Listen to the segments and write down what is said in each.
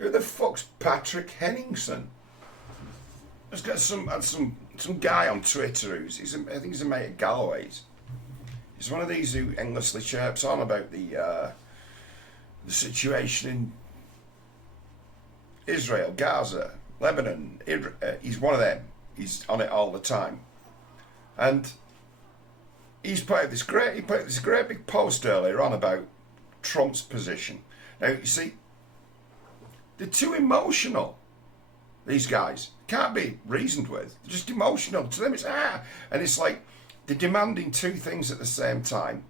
Who the fuck's Patrick Henningsen? There's got some guy on Twitter I think he's a mate of Galloway's. He's one of these who endlessly chirps on about the situation in Israel, Gaza, Lebanon. He's one of them. He's on it all the time, and he put out this great big post earlier on about Trump's position. Now you see, they're too emotional. These guys can't be reasoned with. They're just emotional. To them, it's and it's like they're demanding two things at the same time: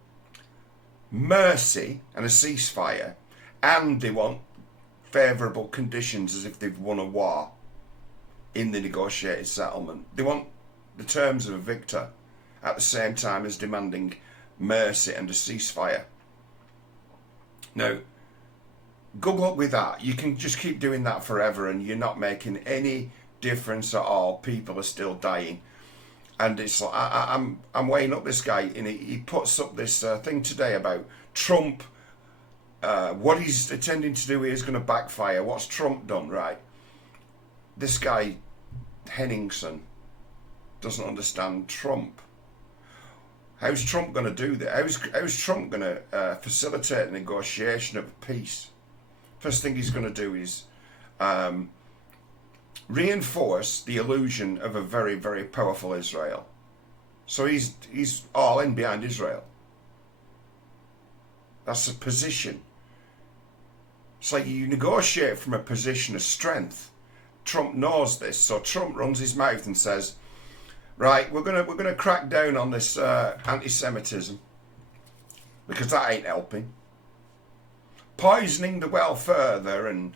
mercy and a ceasefire, and they want favourable conditions as if they've won a war in the negotiated settlement. They want the terms of a victor at the same time as demanding mercy and a ceasefire. Now, good luck with that. You can just keep doing that forever and you're not making any difference at all. People are still dying. And it's like, I'm weighing up this guy, and he puts up this thing today about Trump. What he's intending to do here is going to backfire. What's Trump done, right? This guy, Henningsen, doesn't understand Trump. How's Trump going to do that? How's Trump going to facilitate the negotiation of peace? First thing he's going to do is reinforce the illusion of a very, very powerful Israel. So he's all in behind Israel. That's a position. It's like you negotiate from a position of strength. Trump knows this, so Trump runs his mouth and says, "Right, we're gonna crack down on this anti-Semitism because that ain't helping. Poisoning the well further and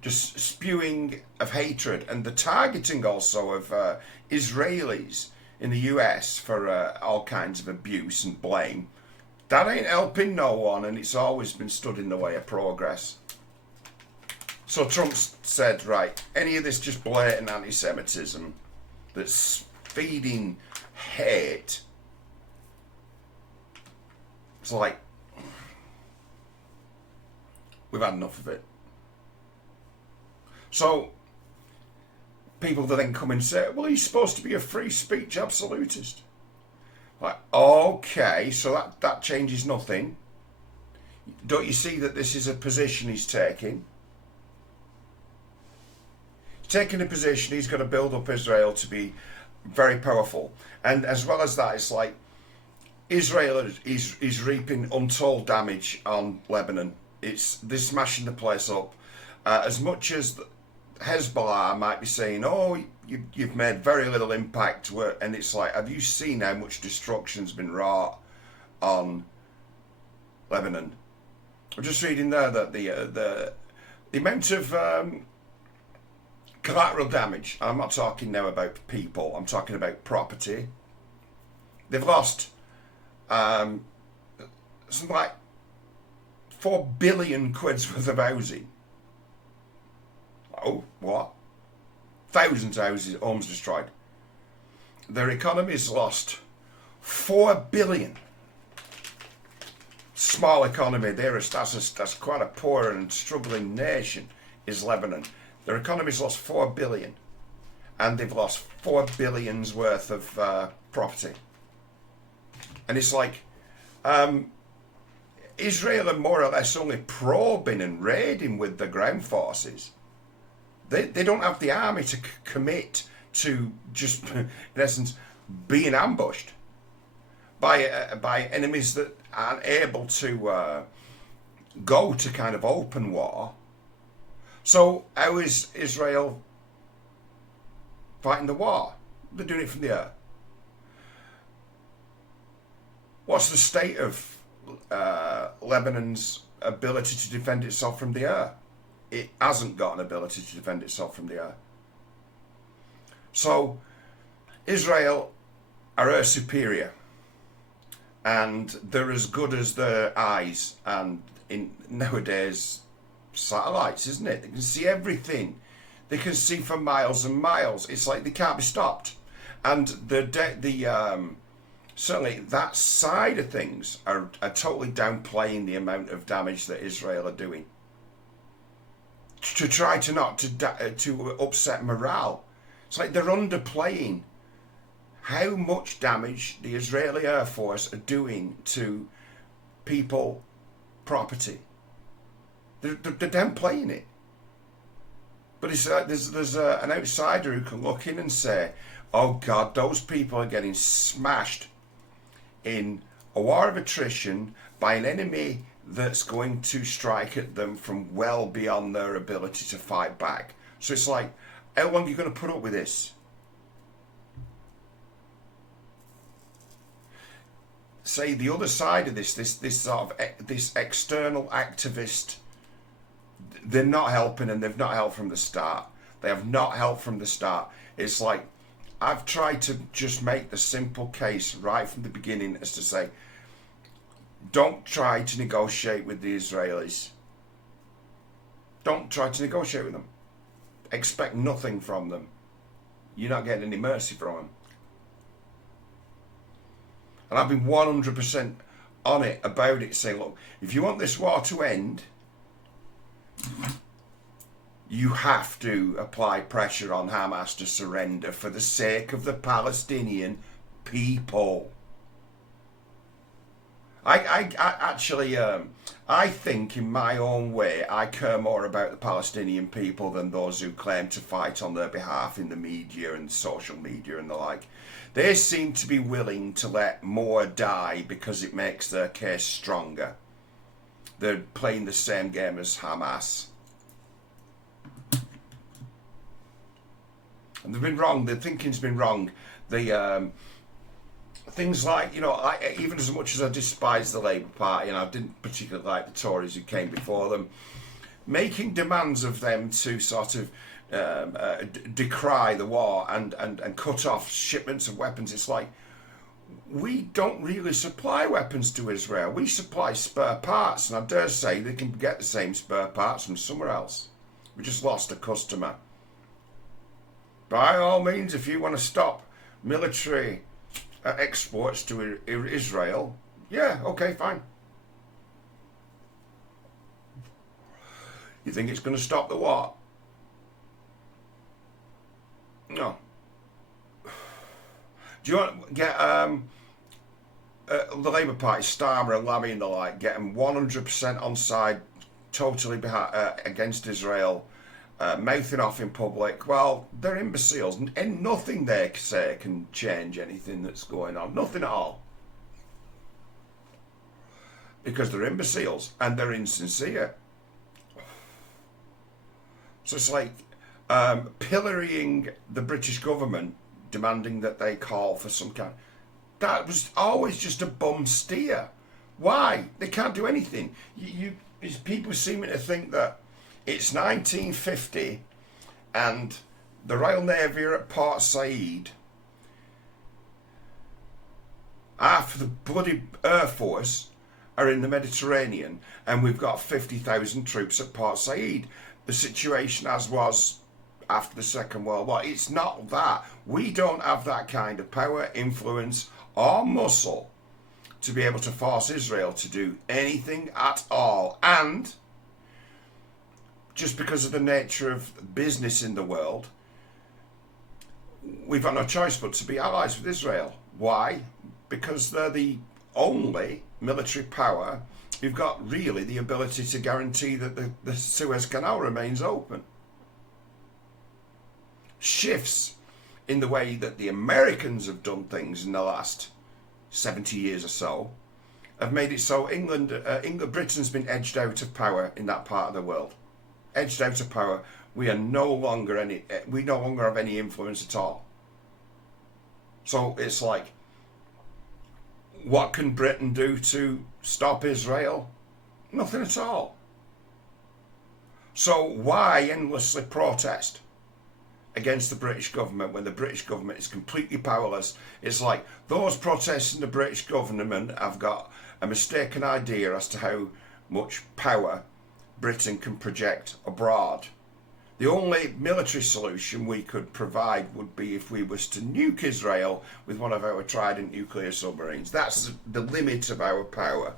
just spewing of hatred and the targeting also of Israelis in the US for all kinds of abuse and blame. That ain't helping no one, and it's always been stood in the way of progress." So Trump said, right, any of this just blatant anti-Semitism that's feeding hate, it's like, we've had enough of it. So people then come and say, well, he's supposed to be a free speech absolutist. Like, okay, so that changes nothing. Don't you see that this is a position he's taking? Taking a position, he's going to build up Israel to be very powerful. And as well as that, it's like Israel is reaping untold damage on Lebanon. They're smashing the place up. As much as Hezbollah might be saying, oh, you've made very little impact, and it's like, have you seen how much destruction's been wrought on Lebanon? I'm just reading there that the amount of collateral damage, I'm not talking now about people, I'm talking about property. They've lost something like 4 billion quid's worth of housing. Oh, what? Thousands of houses, homes destroyed. Their economy's lost 4 billion. Small economy there, that's quite a poor and struggling nation, is Lebanon. Their economy's lost 4 billion, and they've lost 4 billion's worth of property. And it's like Israel are more or less only probing and raiding with the ground forces. They don't have the army to commit to just, in essence, being ambushed by enemies that aren't able to go to kind of open war. So how is Israel fighting the war? They're doing it from the air. What's the state of Lebanon's ability to defend itself from the air? It hasn't got an ability to defend itself from the air. So Israel are our superior, and they're as good as their eyes, and in nowadays satellites, isn't it? They can see everything. They can see for miles and miles. It's like they can't be stopped. And certainly that side of things are totally downplaying the amount of damage that Israel are doing. to try to not to upset morale. It's like they're underplaying how much damage the Israeli Air Force are doing to people, property. They're downplaying it. But it's like there's an outsider who can look in and say, oh God, those people are getting smashed in a war of attrition by an enemy that's going to strike at them from well beyond their ability to fight back. So it's like, how long are you going to put up with this? Say the other side of this sort of this external activist, they're not helping, and they've not helped from the start. They have not helped from the start. It's like, I've tried to just make the simple case right from the beginning as to say, don't try to negotiate with the Israelis. Don't try to negotiate with them. Expect nothing from them. You're not getting any mercy from them. And I've been 100% on it about it, saying, look, if you want this war to end, you have to apply pressure on Hamas to surrender for the sake of the Palestinian people. I actually, I think in my own way, I care more about the Palestinian people than those who claim to fight on their behalf in the media and social media and the like. They seem to be willing to let more die because it makes their case stronger. They're playing the same game as Hamas. And they've been wrong. The thinking's been wrong. The things like, you know, even as much as I despise the Labour Party, and I didn't particularly like the Tories who came before them, making demands of them to sort of decry the war and cut off shipments of weapons. It's like, we don't really supply weapons to Israel. We supply spare parts, and I dare say they can get the same spare parts from somewhere else. We just lost a customer. By all means, if you want to stop military exports to Israel, yeah, okay, fine. You think it's going to stop the war? No. Do you want to get the Labour Party, Starmer and Lammy and the like, get them 100% on side, totally against Israel, mouthing off in public? Well, they're imbeciles, and nothing they say can change anything that's going on. Nothing at all. Because they're imbeciles and they're insincere. So it's like pillorying the British government, demanding that they call for some kind. That was always just a bum steer. Why? They can't do anything. People seeming to think that it's 1950 and the Royal Navy are at Port Said. Half the bloody Air Force are in the Mediterranean, and we've got 50,000 troops at Port Said. The situation as was after the Second World War. It's not that. We don't have that kind of power, influence, or muscle to be able to force Israel to do anything at all. And just because of the nature of business in the world, we've got no choice but to be allies with Israel. Why? Because they're the only military power who've got really the ability to guarantee that the Suez Canal remains open. Shifts in the way that the Americans have done things in the last 70 years or so have made it so Britain's been edged out of power in that part of the world. Edged out of power. We no longer have any influence at all. So it's like, what can Britain do to stop Israel? Nothing at all. So why endlessly protest against the British government when the British government is completely powerless? It's like those protesting the British government have got a mistaken idea as to how much power Britain can project abroad. The only military solution we could provide would be if we was to nuke Israel with one of our Trident nuclear submarines. That's the limit of our power.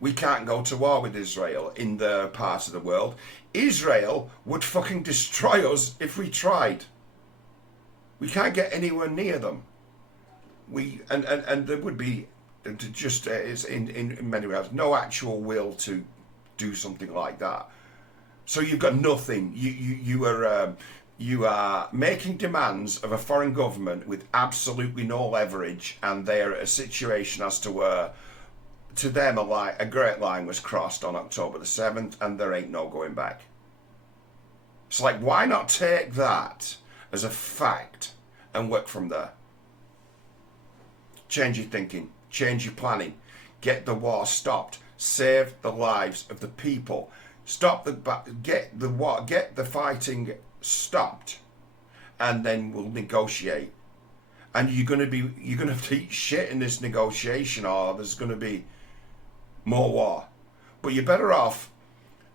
We can't go to war with Israel in their part of the world. Israel would fucking destroy us if we tried. We can't get anywhere near them. And there would be just in many ways no actual will to do something like that. So you've got nothing. You are making demands of a foreign government with absolutely no leverage, and they're at a situation as to where, to them, a great line was crossed on October the 7th, and there ain't no going back. It's like, why not take that as a fact and work from there? Change your thinking, change your planning, get the war stopped, save the lives of the people, get the war, get the fighting stopped, and then we'll negotiate. And you're gonna have to eat shit in this negotiation, or there's gonna be more war. But you're better off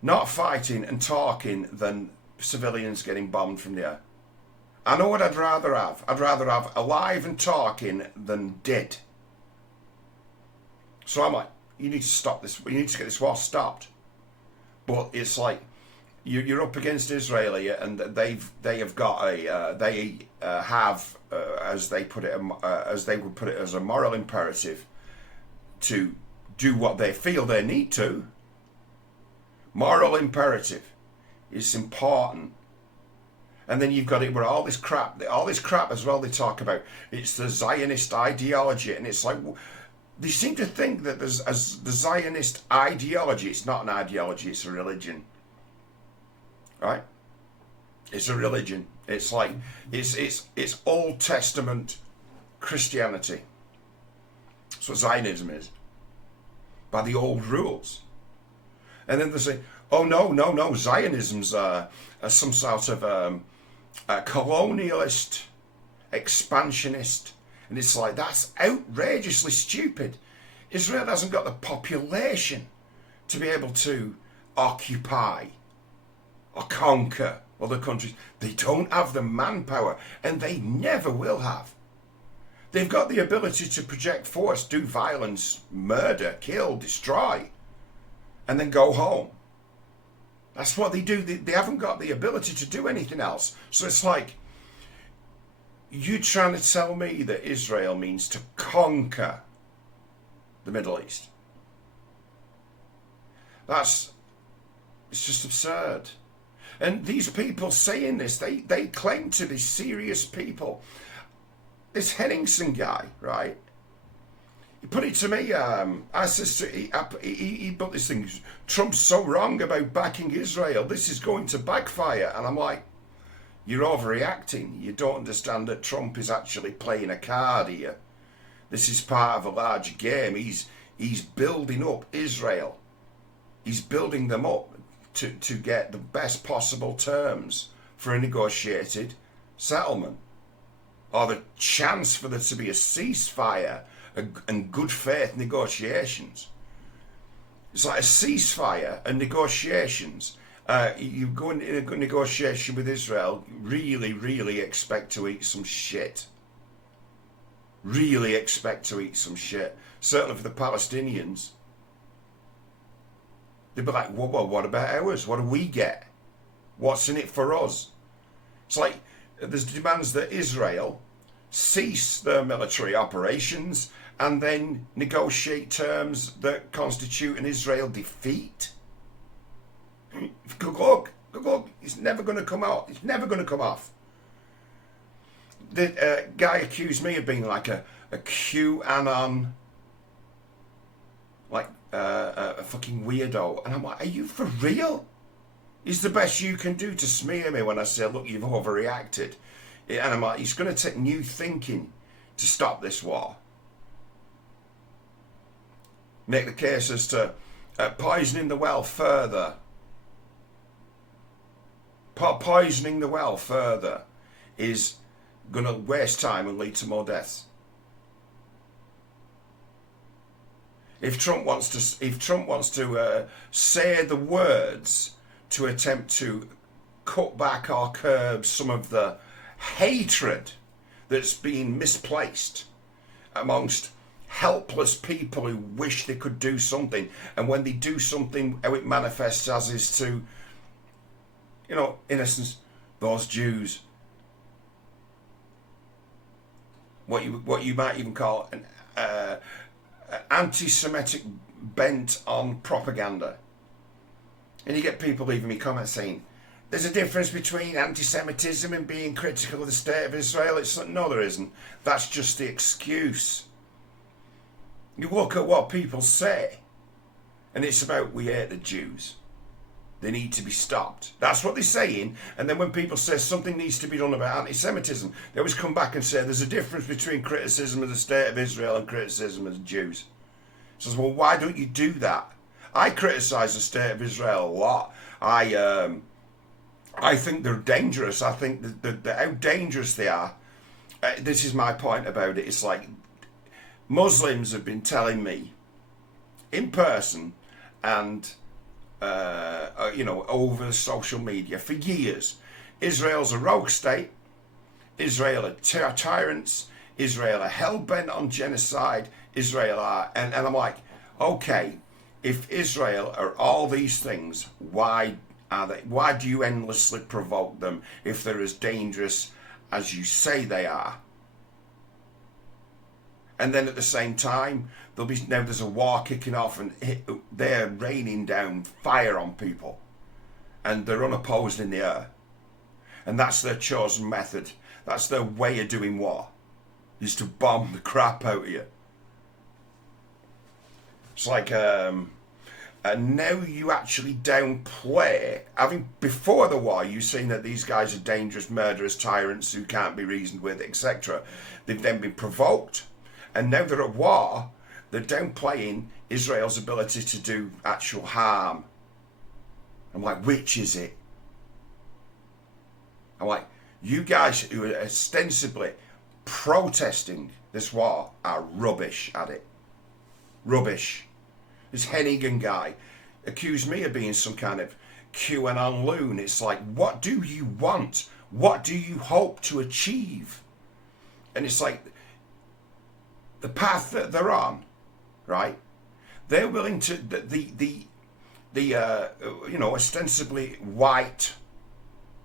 not fighting and talking than civilians getting bombed from the air. I know what I'd rather have. I'd rather have alive and talking than dead. So I'm like, you need to stop this. You need to get this war stopped. But it's like you're up against Israel here, and they have got as they put it, as they would put it, as a moral imperative to do what they feel they need to. Moral imperative is important. And then you've got it where all this crap as well they talk about. It's the Zionist ideology, and it's like they seem to think that there's the Zionist ideology. It's not an ideology; it's a religion, right? It's a religion. It's like it's Old Testament Christianity. That's what Zionism is, by the old rules. And then they say, "Oh no! Zionism's some sort of colonialist, expansionist," and it's like, that's outrageously stupid. Israel hasn't got the population to be able to occupy or conquer other countries. They don't have the manpower, and they never will have. They've got the ability to project force, do violence, murder, kill, destroy, and then go home. That's what they do. They haven't got the ability to do anything else. So it's like, you trying to tell me that Israel means to conquer the Middle East? It's just absurd. And these people saying this, they claim to be serious people. This Henningsen guy, right? He put it to me, he put this thing, Trump's so wrong about backing Israel, this is going to backfire. And I'm like, you're overreacting. You don't understand that Trump is actually playing a card here. This is part of a larger game. He's building up Israel. He's building them up to get the best possible terms for a negotiated settlement, or the chance for there to be a ceasefire and good faith negotiations. It's like a ceasefire and negotiations. You go into a negotiation with Israel, really expect to eat some shit. Really expect to eat some shit. Certainly for the Palestinians. They'd be like, well, what about ours? What do we get? What's in it for us? It's like there's demands that Israel cease their military operations and then negotiate terms that constitute an Israel defeat. Good luck. It's never going to come out. It's never going to come off. The guy accused me of being like a QANON, like a fucking weirdo. And I'm like, are you for real? Is the best you can do to smear me when I say, look, you've overreacted? And I'm like, it's going to take new thinking to stop this war. Make the case as to poisoning the well further. Poisoning the well further is going to waste time and lead to more deaths. If Trump wants to say the words to attempt to cut back or curb some of the hatred that's been misplaced amongst helpless people who wish they could do something, and when they do something, how it manifests as is to, in essence, those Jews, what you might even call an anti-Semitic bent on propaganda. And you get people leaving me comments saying, there's a difference between anti-Semitism and being critical of the state of Israel. It's like, no, there isn't. That's just the excuse. You look at what people say, and it's about, we hate the Jews. They need to be stopped. That's what they're saying. And then when people say something needs to be done about anti-Semitism, they always come back and say there's a difference between criticism of the state of Israel and criticism of the Jews. Says, well, why don't you do that? I criticise the state of Israel a lot. I think they're dangerous. I think that how dangerous they are. This is my point about it. It's like Muslims have been telling me in person and over social media for years, Israel's a rogue state, Israel are tyrants, Israel are hell-bent on genocide, Israel are, and I'm like, okay, if Israel are all these things, why are they? Why do you endlessly provoke them if they're as dangerous as you say they are? And then at the same time, there's a war kicking off, and they're raining down fire on people, and they're unopposed in the air, and that's their chosen method. That's their way of doing war, is to bomb the crap out of you. It's like, and now you actually downplay. Before the war, you've seen that these guys are dangerous, murderous tyrants who can't be reasoned with, etc. They've then been provoked, and now they're at war. They're downplaying Israel's ability to do actual harm. I'm like, which is it? I'm like, you guys who are ostensibly protesting this war are rubbish at it. Rubbish. This Henningsen guy accused me of being some kind of QANON loon. It's like, what do you want? What do you hope to achieve? And it's like, the path that they're on, right? They're willing to ostensibly white.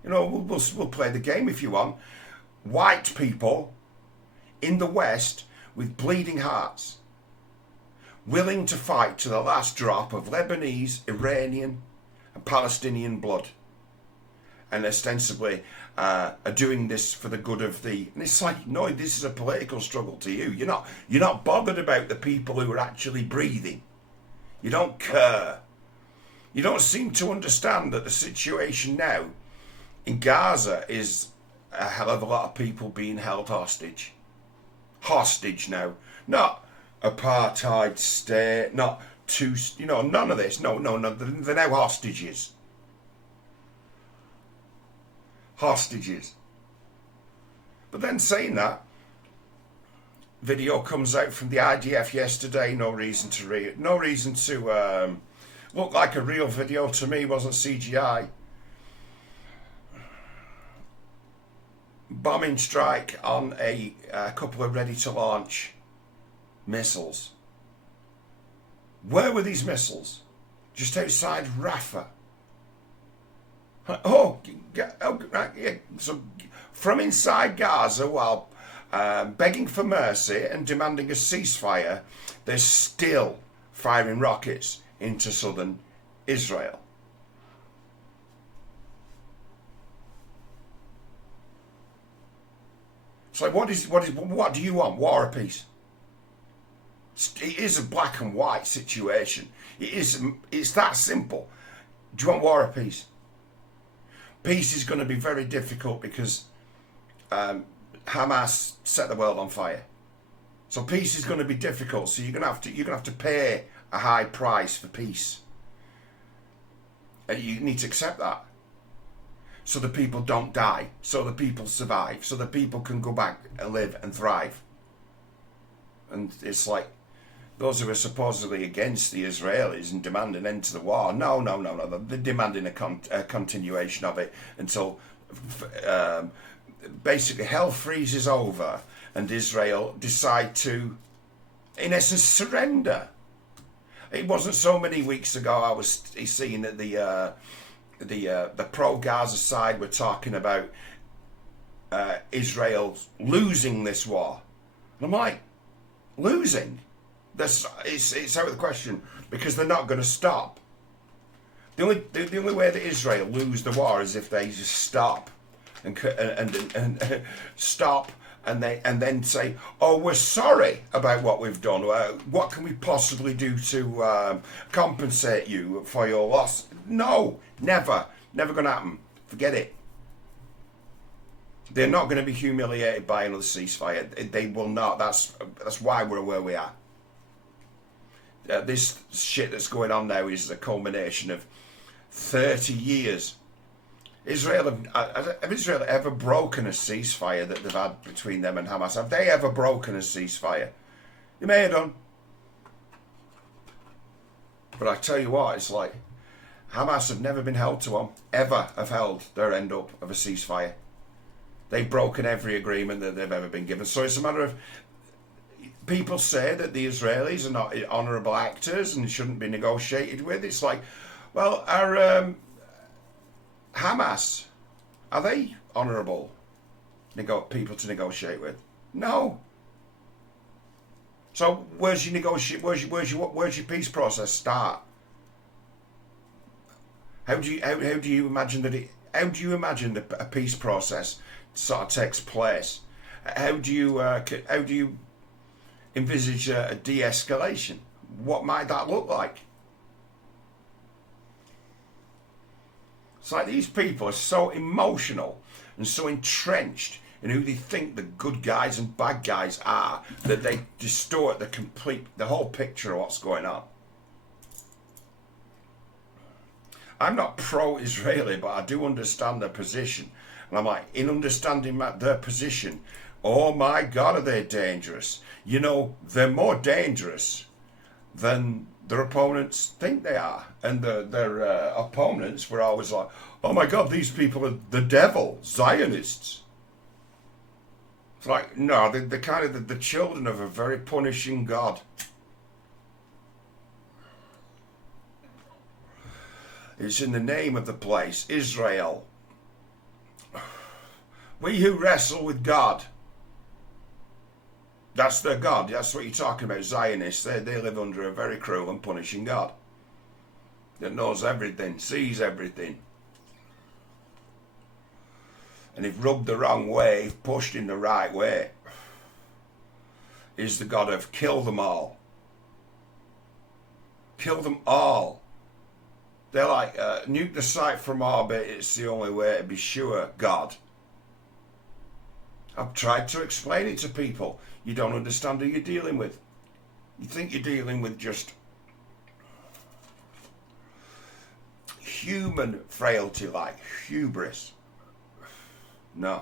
We'll play the game if you want. White people in the West with bleeding hearts, willing to fight to the last drop of Lebanese, Iranian, and Palestinian blood, and ostensibly are doing this for the good of the. And it's like, no, this is a political struggle to you. You're not bothered about the people who are actually breathing. You don't care. You don't seem to understand that the situation now in Gaza is a hell of a lot of people being held hostage. Hostage now, not apartheid state, not two. None of this. No. They're now hostages. Hostages. But then saying that, video comes out from the IDF yesterday. No reason to look like a real video to me. Wasn't CGI. Bombing strike on a couple of ready to launch missiles. Where were these missiles? Just outside Rafah. So from inside Gaza, while begging for mercy and demanding a ceasefire, they're still firing rockets into southern Israel. So what do you want? War or peace? It is a black and white situation. It's that simple. Do you want war or peace? Peace is going to be very difficult because Hamas set the world on fire. So peace is going to be difficult. So you're going to have to pay a high price for peace, and you need to accept that. So the people don't die. So the people survive. So the people can go back and live and thrive. And it's like, those who are supposedly against the Israelis and demand an end to the war, no. They're demanding a continuation of it until basically hell freezes over and Israel decide to in essence, surrender. It wasn't so many weeks ago I was seeing that the pro-Gaza side were talking about Israel losing this war. And I'm like, losing? It's out of the question, because they're not going to stop. The only way that Israel lose the war is if they just stop and stop and then say, "Oh, we're sorry about what we've done. What can we possibly do to compensate you for your loss?" No, never going to happen. Forget it. They're not going to be humiliated by another ceasefire. They will not. That's why we're where we are. This shit that's going on now is the culmination of 30 years. Have Israel ever broken a ceasefire that they've had between them and Hamas? Have they ever broken a ceasefire? They may have done. But I tell you what, it's like Hamas have never been held to one, ever have held their end up of a ceasefire. They've broken every agreement that they've ever been given. So it's a matter of, people say that the Israelis are not honourable actors and shouldn't be negotiated with. It's like, well, are Hamas, are they honourable people to negotiate with? No. So where's your peace process start? How do you imagine that a peace process sort of takes place? How do you envisage a de-escalation? What might that look like? It's like these people are so emotional and so entrenched in who they think the good guys and bad guys are that they distort the whole picture of what's going on. I'm not pro-Israeli, but I do understand their position. And I'm like, in understanding their position, oh my God, are they dangerous? You know, they're more dangerous than their opponents think they are. And their opponents were always like, oh my God, these people are the devil, Zionists. It's like, no, they're kind of the children of a very punishing God. It's in the name of the place, Israel. We who wrestle with God. That's their God. That's what you're talking about, Zionists. They live under a very cruel and punishing God that knows everything, sees everything. And if rubbed the wrong way, if pushed in the right way, is the God of kill them all. Kill them all. They're like, nuke the site from orbit, it's the only way to be sure, God. I've tried to explain it to people. You don't understand who you're dealing with. You think you're dealing with just human frailty, like hubris. No.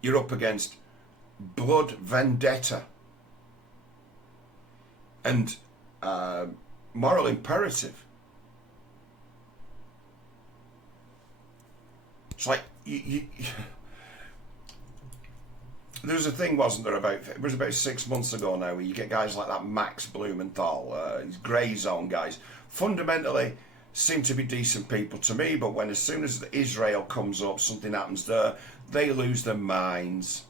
You're up against blood vendetta and moral imperative. It's like there was a thing, wasn't there, it was about 6 months ago now, where you get guys like that Max Blumenthal, these grey zone guys, fundamentally seem to be decent people to me, but as soon as Israel comes up, something happens there, they lose their minds.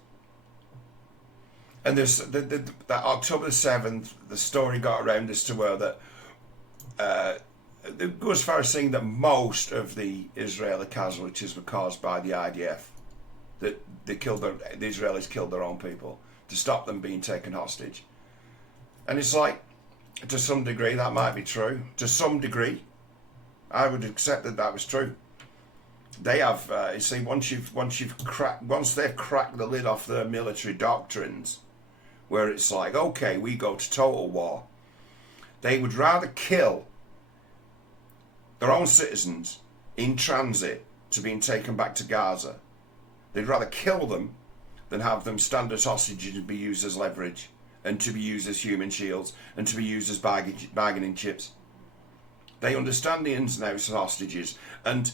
And there's that October the 7th, the story got around as to where that it goes as far as saying that most of the Israeli casualties were caused by the IDF. That the Israelis killed their own people to stop them being taken hostage. And it's like, to some degree, that might be true. To some degree, I would accept that was true. They have, you see, once they've cracked the lid off their military doctrines, where it's like, okay, we go to total war, they would rather kill their own citizens in transit to being taken back to Gaza. They'd rather kill them than have them stand as hostages and be used as leverage, and to be used as human shields, and to be used as bargaining chips. They understand the ins and outs of hostages, and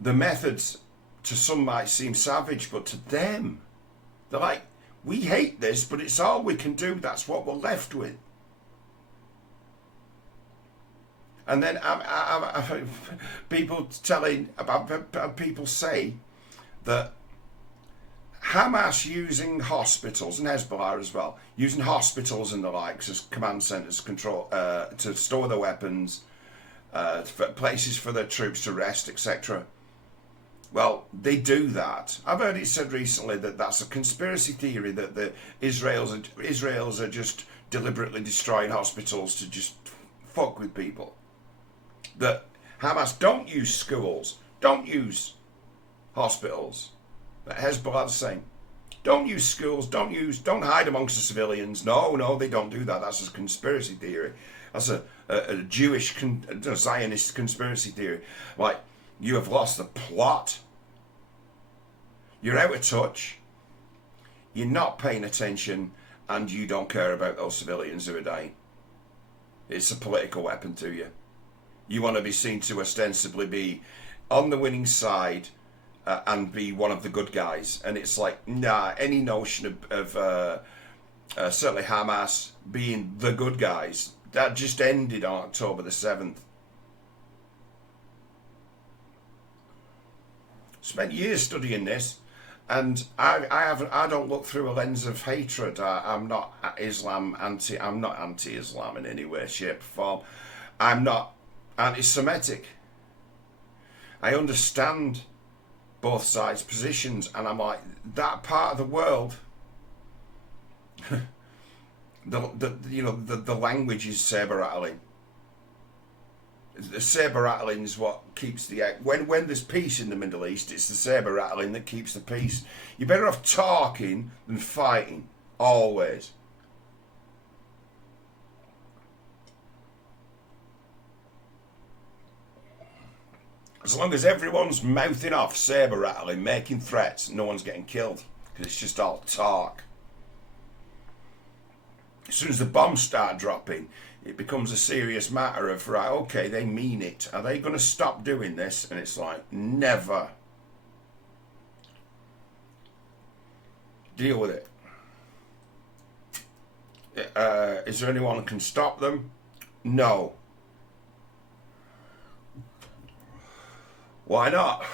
the methods to some might seem savage, but to them, they're like, We hate this, but it's all we can do. That's what we're left with. And then people say that Hamas using hospitals, and Hezbollah as well, using hospitals and the likes as command centres to store their weapons, places for their troops to rest, etc. Well, they do that. I've heard it said recently that that's a conspiracy theory, that the Israelis are just deliberately destroying hospitals to just fuck with people. That Hamas don't use schools, don't use hospitals. But Hezbollah the same. Don't use schools, don't hide amongst the civilians. No, they don't do that. That's a conspiracy theory. That's a Jewish, Zionist conspiracy theory. Like, you have lost the plot. You're out of touch. You're not paying attention, and you don't care about those civilians who are dying. It's a political weapon to you. You want to be seen to ostensibly be on the winning side and be one of the good guys. And it's like, nah, any notion of certainly Hamas being the good guys, that just ended on October the 7th. Spent years studying this, and I don't look through a lens of hatred. I'm not anti-Islam in any way, shape, or form. I'm not anti-Semitic. I understand both sides' positions, and I'm like, that part of the world, the language is saber-rattling. The saber-rattling is what keeps the... When there's peace in the Middle East, it's the saber-rattling that keeps the peace. You're better off talking than fighting, always. As long as everyone's mouthing off, saber-rattling, making threats, no one's getting killed, because it's just all talk. As soon as the bombs start dropping, it becomes a serious matter of, right, okay, they mean it. Are they going to stop doing this? And it's like, never. Deal with it. Is there anyone who can stop them? No. Why not?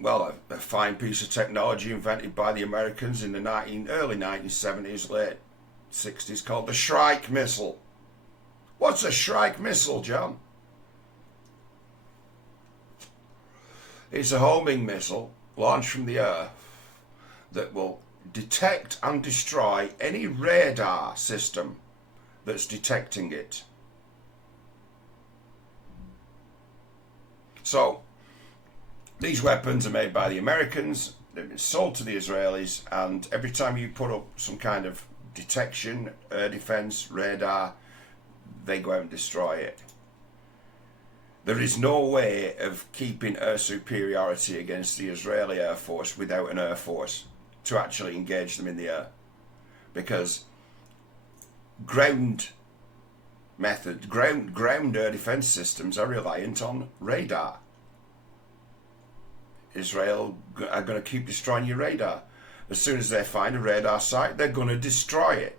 Well, a fine piece of technology invented by the Americans in the early 1970s, late 60s, called the Shrike missile. What's a Shrike missile, John? It's a homing missile launched from the Earth that will detect and destroy any radar system that's detecting it. So, these weapons are made by the Americans, they've been sold to the Israelis, and every time you put up some kind of detection, air defense, radar, they go out and destroy it. There is no way of keeping air superiority against the Israeli Air Force without an Air Force to actually engage them in the air. Because ground air defense systems are reliant on radar. Israel are going to keep destroying your radar. As soon as they find a radar site, they're going to destroy it.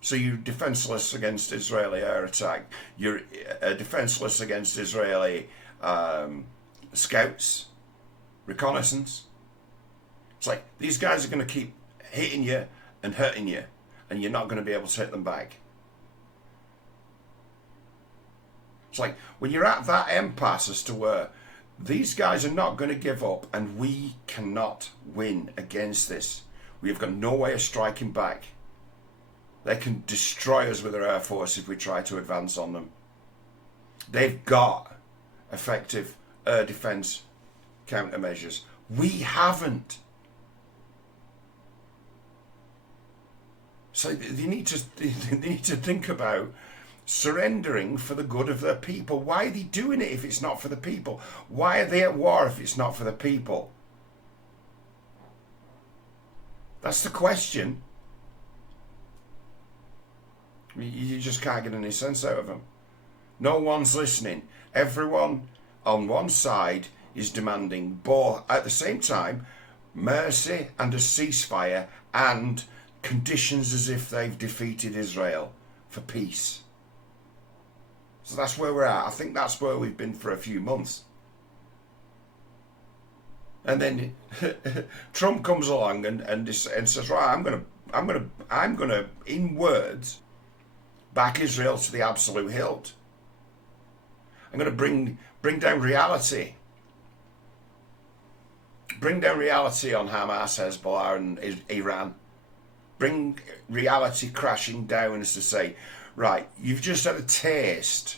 So you're defenseless against Israeli air attack. You're defenseless against Israeli scouts, reconnaissance. It's like, these guys are going to keep hitting you and hurting you, and you're not going to be able to hit them back. It's like, when you're at that impasse as to where these guys are not going to give up, and we cannot win against this. We have got no way of striking back. They can destroy us with their air force if we try to advance on them. They've got effective air defense countermeasures. We haven't. So they need to think about surrendering for the good of their people. Why are they doing it if it's not for the people? Why are they at war if it's not for the people? That's the question. You just can't get any sense out of them. No one's listening. Everyone on one side is demanding both. At the same time, mercy and a ceasefire and conditions as if they've defeated Israel for peace. So that's where we're at. I think that's where we've been for a few months. And then Trump comes along and says, right, I'm gonna in words back Israel to the absolute hilt. I'm gonna bring down reality. Bring down reality on Hamas, Hezbollah and Iran. Bring reality crashing down as to say, right, you've just had a taste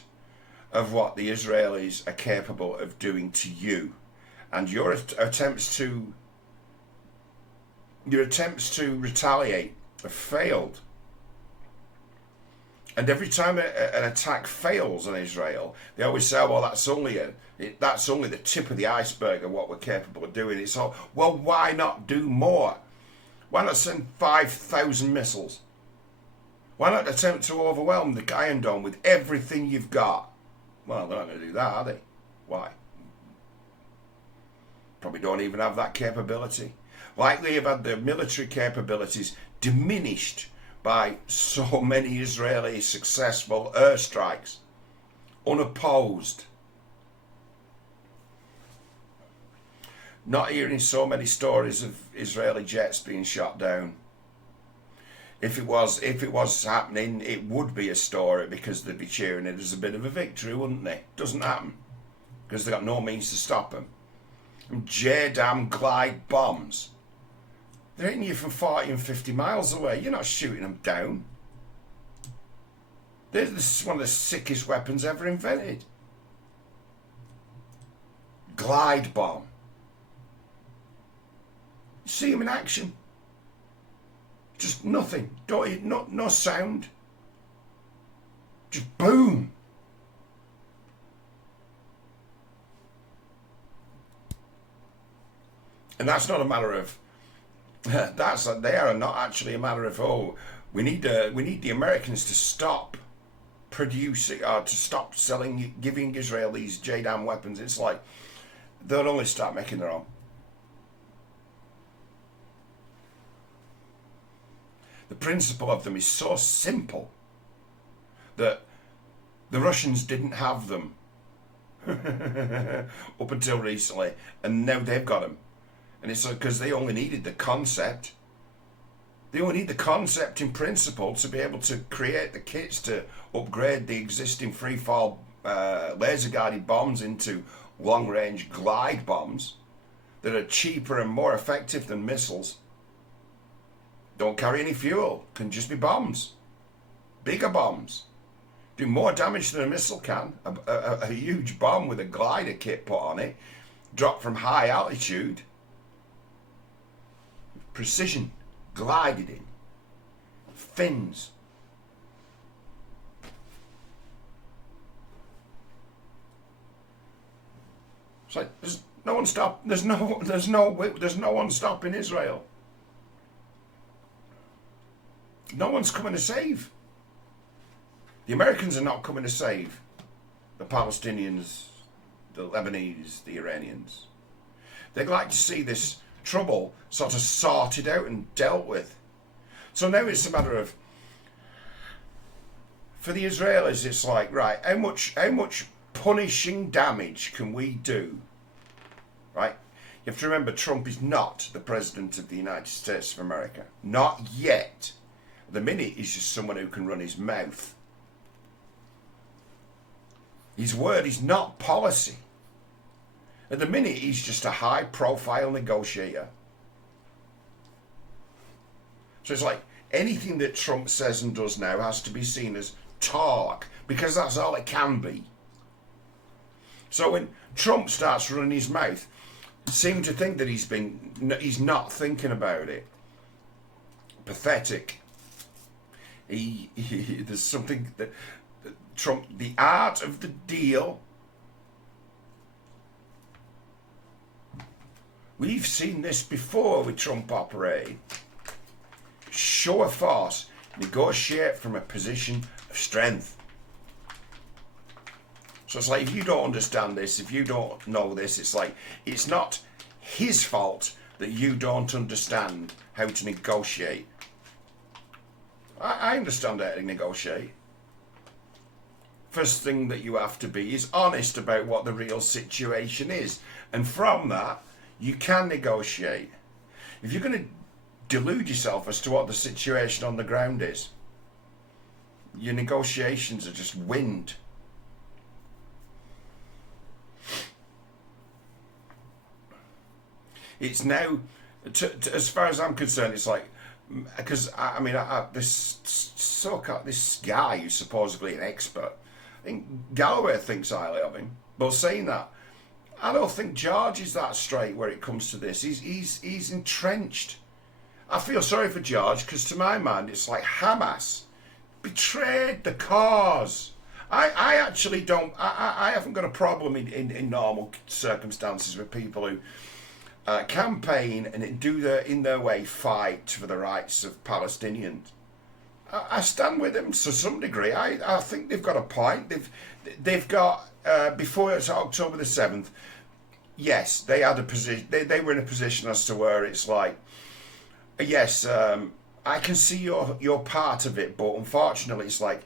of what the Israelis are capable of doing to you. And your attempts to retaliate have failed. And every time an attack fails on Israel, they always say, well, that's only the tip of the iceberg of what we're capable of doing. It's all, well, why not do more? Why not send 5,000 missiles? Why not attempt to overwhelm the Iron Dome with everything you've got? Well, they're not going to do that, are they? Why? Probably don't even have that capability. Likely have had their military capabilities diminished by so many Israeli successful airstrikes, unopposed. Not hearing so many stories of Israeli jets being shot down. If it was happening, it would be a story because they'd be cheering it as a bit of a victory, wouldn't they? Doesn't happen because they've got no means to stop them. And JDAM glide bombs. They're hitting you from 40 and 50 miles away. You're not shooting them down. This is one of the sickest weapons ever invented. Glide bomb. You see them in action. Just nothing. No sound. Just boom. And that's not a matter of. They are not actually a matter of, oh, we need the Americans to stop producing or to stop selling, giving Israel these JDAM weapons. It's like they'll only start making their own. The principle of them is so simple that the Russians didn't have them up until recently, and now they've got them. And it's because they only needed the concept. They only need the concept in principle to be able to create the kits to upgrade the existing free-fall laser-guided bombs into long-range glide bombs that are cheaper and more effective than missiles. Don't carry any fuel. Can just be bombs. Bigger bombs. Do more damage than a missile can. A huge bomb with a glider kit put on it. Drop from high altitude. Precision, glided in, fins. It's like there's no one stop. There's no one stopping Israel. No one's coming to save. The Americans are not coming to save the Palestinians, the Lebanese, the Iranians. They'd like to see this trouble sort of sorted out and dealt with. So now it's a matter of, for the Israelis, it's like, right, how much punishing damage can we do? Right? You have to remember, Trump is not the president of the United States of America. Not yet. At the minute, he's just someone who can run his mouth. His word is not policy. At the minute, he's just a high-profile negotiator. So it's like anything that Trump says and does now has to be seen as talk, because that's all it can be. So when Trump starts running his mouth, seem to think that he's not thinking about it. Pathetic. There's something that Trump, the art of the deal. We've seen this before with Trump operating. Show of force, negotiate from a position of strength. So it's like, if you don't understand this, if you don't know this, it's like, it's not his fault that you don't understand how to negotiate. I understand how to negotiate. First thing that you have to be is honest about what the real situation is. And from that, you can negotiate. If you're going to delude yourself as to what the situation on the ground is, your negotiations are just wind. It's now, as far as I'm concerned, it's like, because I mean, this guy who's supposedly an expert, I think Galloway thinks highly of him. But saying that, I don't think George is that straight where it comes to this. He's entrenched. I feel sorry for George because to my mind, it's like Hamas betrayed the cause. I actually don't. I haven't got a problem in normal circumstances with people who campaign and in their way fight for the rights of Palestinians. I stand with them to some degree. I think they've got a point. They've got before it's October the 7th. Yes, they had a position. They were in a position as to where it's like, yes, I can see your part of it, but unfortunately, it's like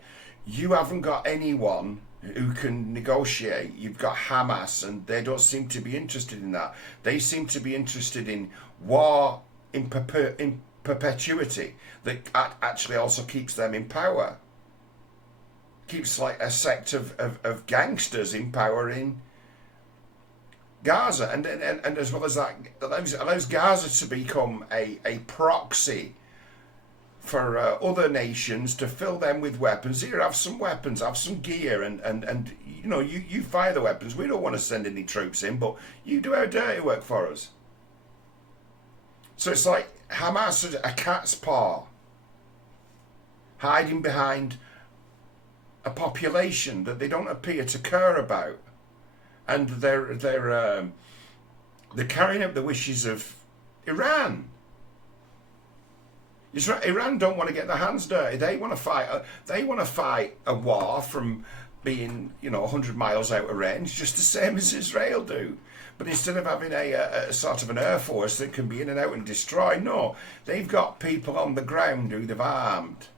you haven't got anyone who can negotiate. You've got Hamas, and they don't seem to be interested in that. They seem to be interested in war in perpetuity that actually also keeps them in power. Keeps like a sect of gangsters in power in Gaza, and as well as that, allows Gaza to become a proxy for other nations to fill them with weapons. Here, have some weapons, have some gear, and you know, you fire the weapons. We don't want to send any troops in, but you do our dirty work for us. So it's like Hamas is a cat's paw, hiding behind a population that they don't appear to care about, and they're carrying out the wishes of Iran. Iran don't want to get their hands dirty. They want to fight. They want to fight a war from being, 100 miles out of range, just the same as Israel do. But instead of having a sort of an air force that can be in and out and destroy, no, they've got people on the ground who they've armed.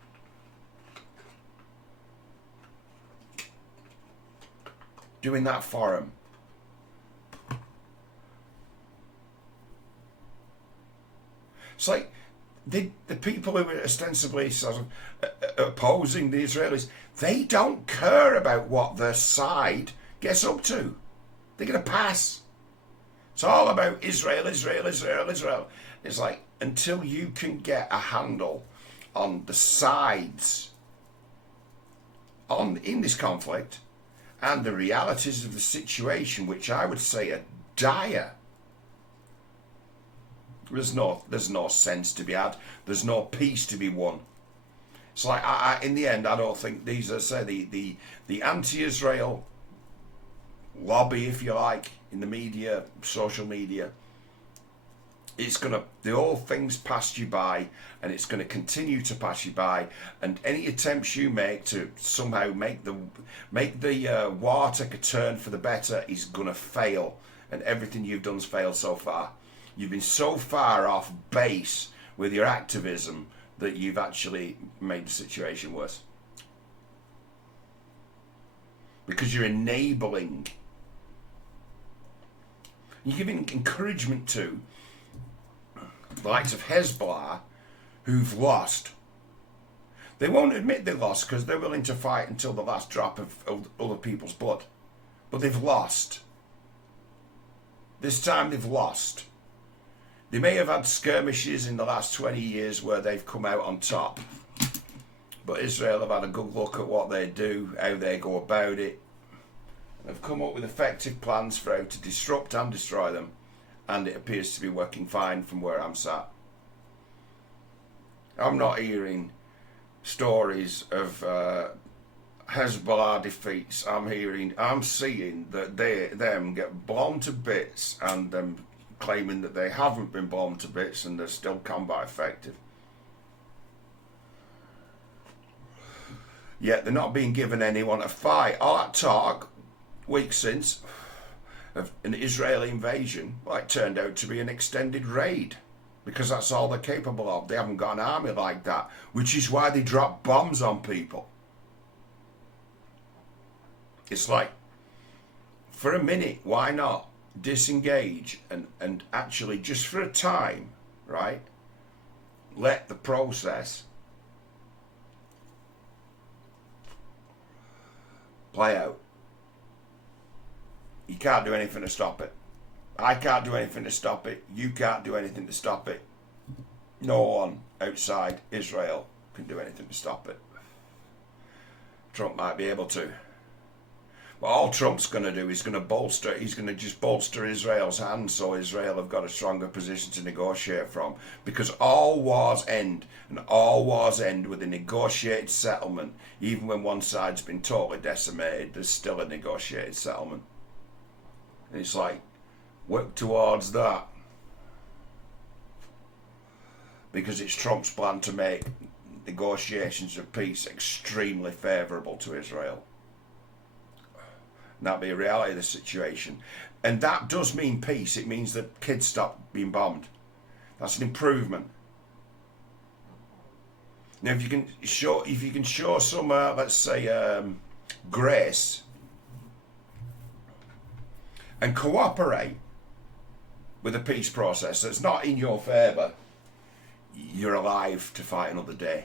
Doing that for them. It's like the people who are ostensibly sort of opposing the Israelis, they don't care about what their side gets up to. They're going to pass. It's all about Israel, Israel, Israel, Israel. It's like, until you can get a handle on the sides in this conflict and the realities of the situation, which I would say are dire, there's no sense to be had. There's no peace to be won. It's like, in the end, I don't think these are, say, the anti-Israel lobby, if you like, in the media, social media. The whole thing's passed you by, and it's going to continue to pass you by. And any attempts you make to somehow make the war take a turn for the better is going to fail. And everything you've done's failed so far. You've been so far off base with your activism that you've actually made the situation worse. Because you're enabling. You're giving encouragement to the likes of Hezbollah who've lost. They won't admit they lost because they're willing to fight until the last drop of other people's blood. But they've lost. This time they've lost. They may have had skirmishes in the last 20 years where they've come out on top. But Israel have had a good look at what they do, how they go about it. And have come up with effective plans for how to disrupt and destroy them. And it appears to be working fine from where I'm sat. I'm not hearing stories of Hezbollah defeats. I'm seeing that them get blown to bits, and them claiming that they haven't been blown to bits and they're still combat effective. Yet they're not being given anyone to fight. All that talk, weeks since, of an Israeli invasion, well, it turned out to be an extended raid, because that's all they're capable of. They haven't got an army like that, which is why they drop bombs on people. It's like, for a minute, why not disengage and actually, just for a time, right, let the process play out. You can't do anything to stop it. I can't do anything to stop it. You can't do anything to stop it. No one outside Israel can do anything to stop it. Trump might be able to. But all Trump's going to do is he's going to just bolster Israel's hands, so Israel have got a stronger position to negotiate from. Because all wars end, and all wars end with a negotiated settlement. Even when one side's been totally decimated, there's still a negotiated settlement. And it's like, work towards that. Because it's Trump's plan to make negotiations of peace extremely favourable to Israel. And that'll be a reality of the situation. And that does mean peace. It means that kids stop being bombed. That's an improvement. Now, if you can show some, let's say, grace and cooperate with the peace process that's not in your favour, you're alive to fight another day.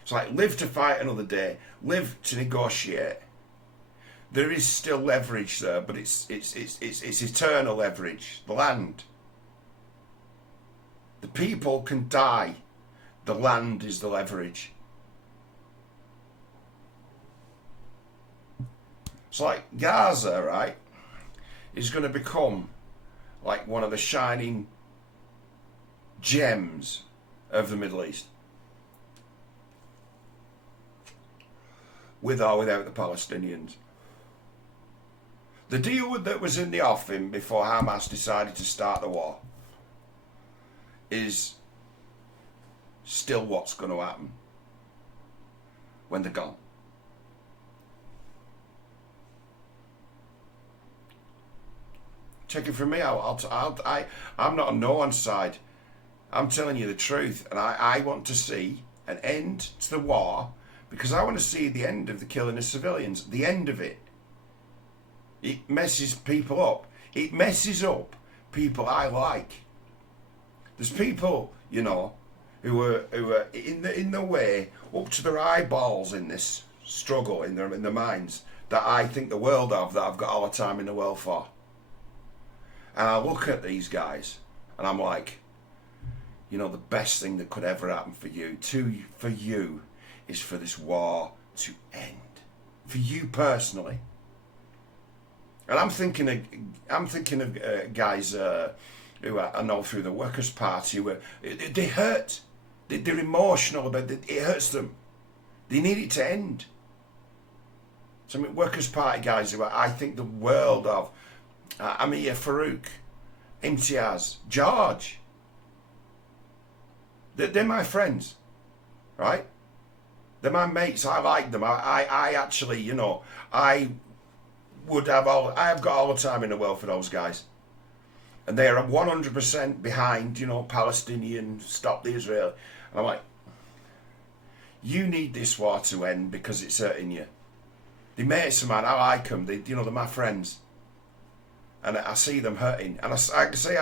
It's like, live to fight another day, live to negotiate. There is still leverage there, but it's eternal leverage. The land. The people can die. The land is the leverage. It's like Gaza, right, is going to become like one of the shining gems of the Middle East. With or without the Palestinians. The deal that was in the offing before Hamas decided to start the war is still what's going to happen when they're gone. Take it from me, I'm not on no one's side. I'm telling you the truth, and I want to see an end to the war, because I want to see the end of the killing of civilians, the end of it. It messes people up. It messes up people I like. There's people, you know, who are in the way, up to their eyeballs in this struggle in their minds, that I think the world of, that I've got all the time in the world for. And I look at these guys and I'm like, you know, the best thing that could ever happen for you is for this war to end. For you personally. And I'm thinking of guys who I know through the Workers' Party who they hurt. They're emotional about it. It hurts them. They need it to end. So I mean, Workers' Party guys who I think the world of, Amir Farouk, Imtiaz, George. They're my friends, right? They're my mates. I like them. I actually, you know, I have got all the time in the world for those guys. And they are 100% behind, you know, Palestinian, stop the Israel. And I'm like, you need this war to end because it's hurting you. They mates of mine, I like them. They're my friends. And I see them hurting. And I can say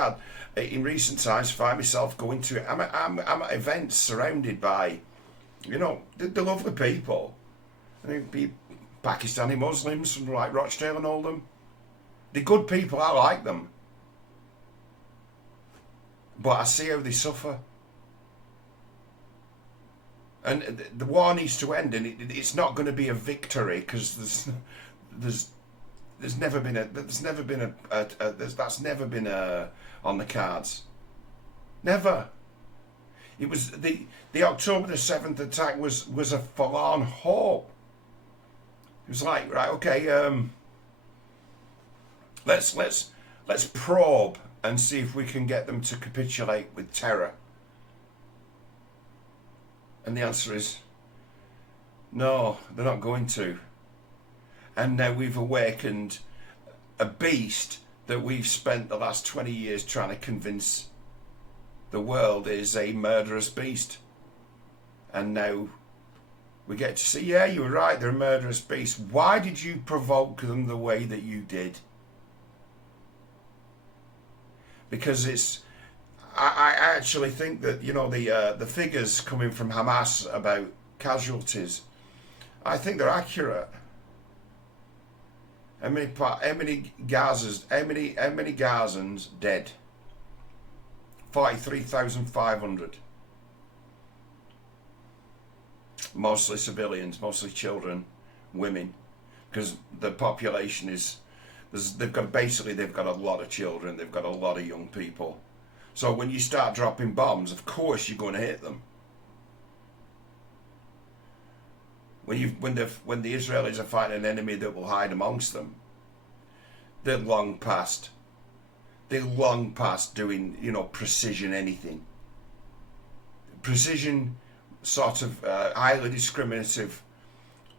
in recent times, find myself going to it. I'm at events surrounded by, you know, the lovely people. I mean, be Pakistani Muslims from like Rochdale and Oldham. They're good people, I like them. But I see how they suffer. And the war needs to end, and it's not going to be a victory, because that's never been on the cards. Never. It was the October the 7th attack was a forlorn hope. It was like, right, okay, let's probe and see if we can get them to capitulate with terror. And the answer is no, they're not going to. And now we've awakened a beast that we've spent the last 20 years trying to convince the world is a murderous beast. And now we get to see, yeah, you were right, they're a murderous beast. Why did you provoke them the way that you did? Because I actually think that, you know, the figures coming from Hamas about casualties, I think they're accurate. How many Gazans dead? 43,500. Mostly civilians, mostly children, women, because the population is, they've got a lot of children, they've got a lot of young people. So when you start dropping bombs, of course you're going to hit them. When the Israelis are fighting an enemy that will hide amongst them, they're long past doing, you know, precision anything. Precision sort of highly discriminative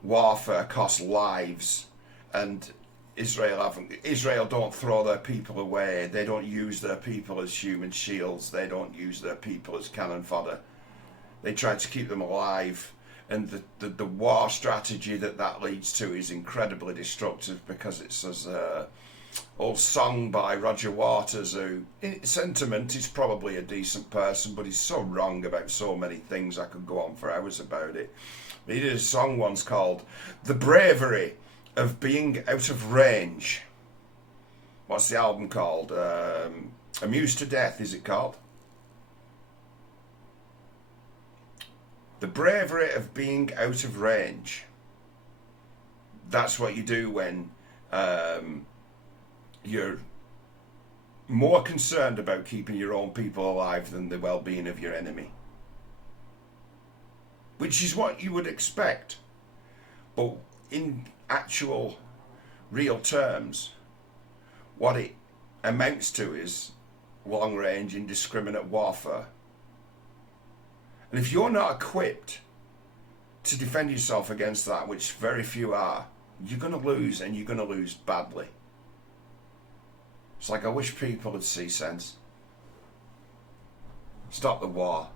warfare costs lives, and Israel don't throw their people away. They don't use their people as human shields. They don't use their people as cannon fodder. They try to keep them alive, and the war strategy that leads to is incredibly destructive, because it's as old song by Roger Waters, who in sentiment is probably a decent person, but he's so wrong about so many things. I could go on for hours about it. He did a song once called "The Bravery of Being Out of Range." What's the album called? Amused to Death, is it called? The bravery of being out of range. That's what you do when you're more concerned about keeping your own people alive than the well-being of your enemy. Which is what you would expect. But in actual, real terms, what it amounts to is long-range, indiscriminate warfare. And if you're not equipped to defend yourself against that, which very few are, you're going to lose, and you're going to lose badly. It's like, I wish people would see sense. Stop the war.